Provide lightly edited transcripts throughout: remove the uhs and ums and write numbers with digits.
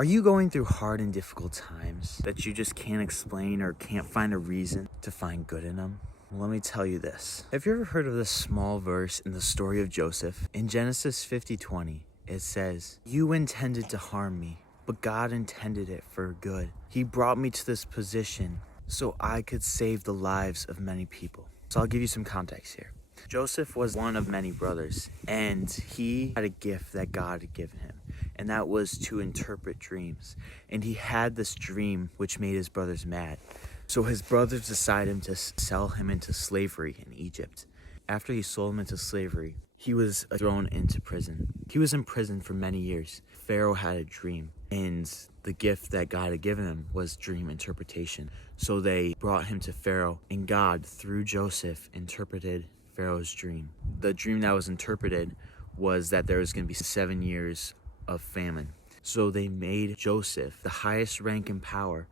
Are you going through hard and difficult times that you just can't explain or can't find a reason to find good in them? Well, let me tell you this. Have you ever heard of this small verse in the story of Joseph? In Genesis 50:20, it says, "You intended to harm me, but God intended it for good. He brought me to this position so I could save the lives of many people." So I'll give you some context here. Joseph was one of many brothers, and he had a gift that God had given him, and that was to interpret dreams. And he had this dream which made his brothers mad. So his brothers decided to sell him into slavery in Egypt. After he sold him into slavery, he was thrown into prison. He was in prison for many years. Pharaoh had a dream, and the gift that God had given him was dream interpretation. So they brought him to Pharaoh, and God, through Joseph, interpreted Pharaoh's dream. The dream that was interpreted was that there was going to be 7 years of famine. So they made Joseph the highest rank in power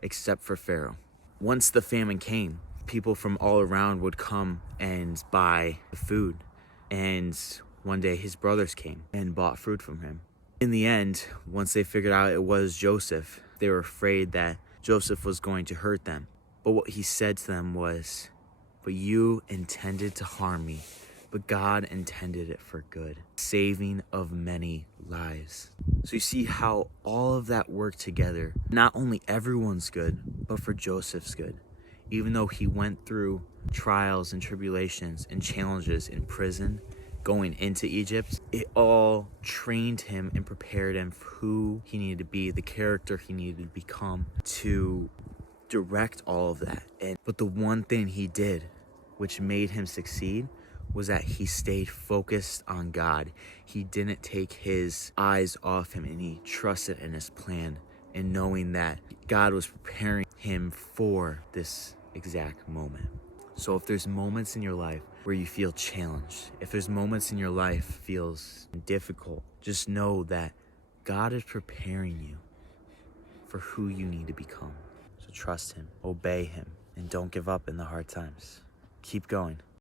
except for Pharaoh. Once the famine came, people from all around would come and buy food. And one day his brothers came and bought food from him. In the end, once they figured out it was Joseph, they were afraid that Joseph was going to hurt them. But what he said to them was, "But you intended to harm me, but God intended it for good, saving of many lives." So you see how all of that worked together. Not only everyone's good, but for Joseph's good. Even though he went through trials and tribulations and challenges in prison, going into Egypt, it all trained him and prepared him for who he needed to be, the character he needed to become to direct all of that. But the one thing he did, which made him succeed, was that he stayed focused on God. He didn't take his eyes off him, and he trusted in his plan, and knowing that God was preparing him for this exact moment. So if there's moments in your life where you feel challenged, if there's moments in your life feels difficult, just know that God is preparing you for who you need to become. So trust him, obey him, and don't give up in the hard times. Keep going.